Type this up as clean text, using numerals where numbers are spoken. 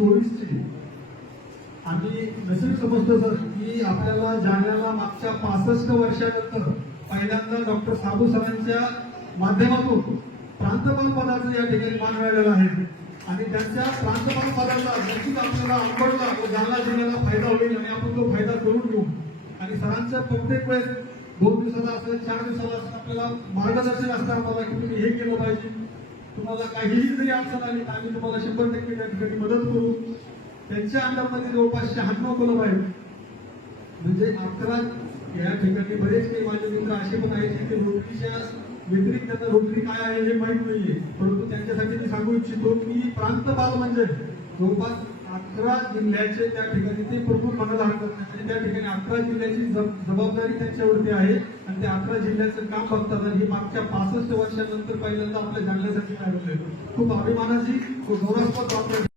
2024ची आम्ही नशीब समजतो सर की आपल्याला जालन्याला मागच्या 65 वर्षानंतर पहिल्यांदा डॉक्टर साबू सरांच्या माध्यमातून प्रांतपाल पदाचं या ठिकाणी मान मिळालेला आहे आणि त्यांच्या प्रांतपाल पदाचा नक्कीच आपल्याला अंबडला व जालना जिल्ह्याला फायदा होईल आणि आपण तो फायदा करून घेऊ आणि सरांच्या प्रत्येक वेळेस 2 दिवसाला असेल 4 दिवसाला असेल आपल्याला मार्गदर्शन असणार मला की तुम्ही हे केलं पाहिजे, तुम्हाला काहीही जरी अडचण आली तर आम्ही तुम्हाला 100% त्या ठिकाणी मदत करू. त्यांच्या अंडरमध्ये जवळपास 96 क्लब आहेत, म्हणजे 11 या ठिकाणी बरेच काही माझे मित्र असे पण आहेत की ते रोटरीच्या व्यतिरिक्त त्यांना रोटरी काय आहे हे माहीत नाहीये, परंतु त्यांच्यासाठी मी सांगू इच्छितो की प्रांतपाल म्हणजे जवळपास 11 जिल्ह्याचे त्या ठिकाणी ते प्रमुख म्हणायला हरकत नाही, म्हणजे त्या ठिकाणी 11 जिल्ह्याची जबाबदारी त्यांच्यावरती आहे आणि त्या 11 जिल्ह्याचं काम बघतात आणि हे मागच्या 65 वर्षानंतर पहिल्यांदा आपल्या जालन्यासाठी आलेलं आहे. खूप अभिमानाची गौरवास्पद बाब